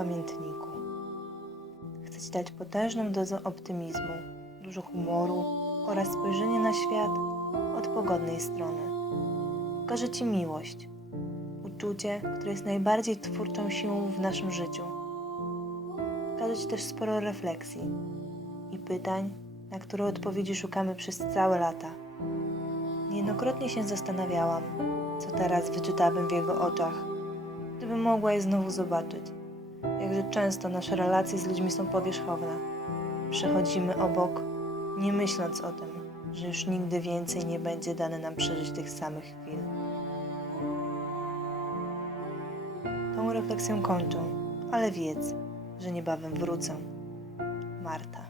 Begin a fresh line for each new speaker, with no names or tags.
pamiętniku. Chcę Ci dać potężną dozę optymizmu, dużo humoru oraz spojrzenie na świat od pogodnej strony. Pokażę Ci miłość, uczucie, które jest najbardziej twórczą siłą w naszym życiu. Pokażę Ci też sporo refleksji i pytań, na które odpowiedzi szukamy przez całe lata. Niejednokrotnie się zastanawiałam, co teraz wyczytałabym w jego oczach, gdybym mogła je znowu zobaczyć. Jakże często nasze relacje z ludźmi są powierzchowne. Przechodzimy obok, nie myśląc o tym, że już nigdy więcej nie będzie dane nam przeżyć tych samych chwil. Tą refleksją kończę, ale wiedz, że niebawem wrócę. Marta.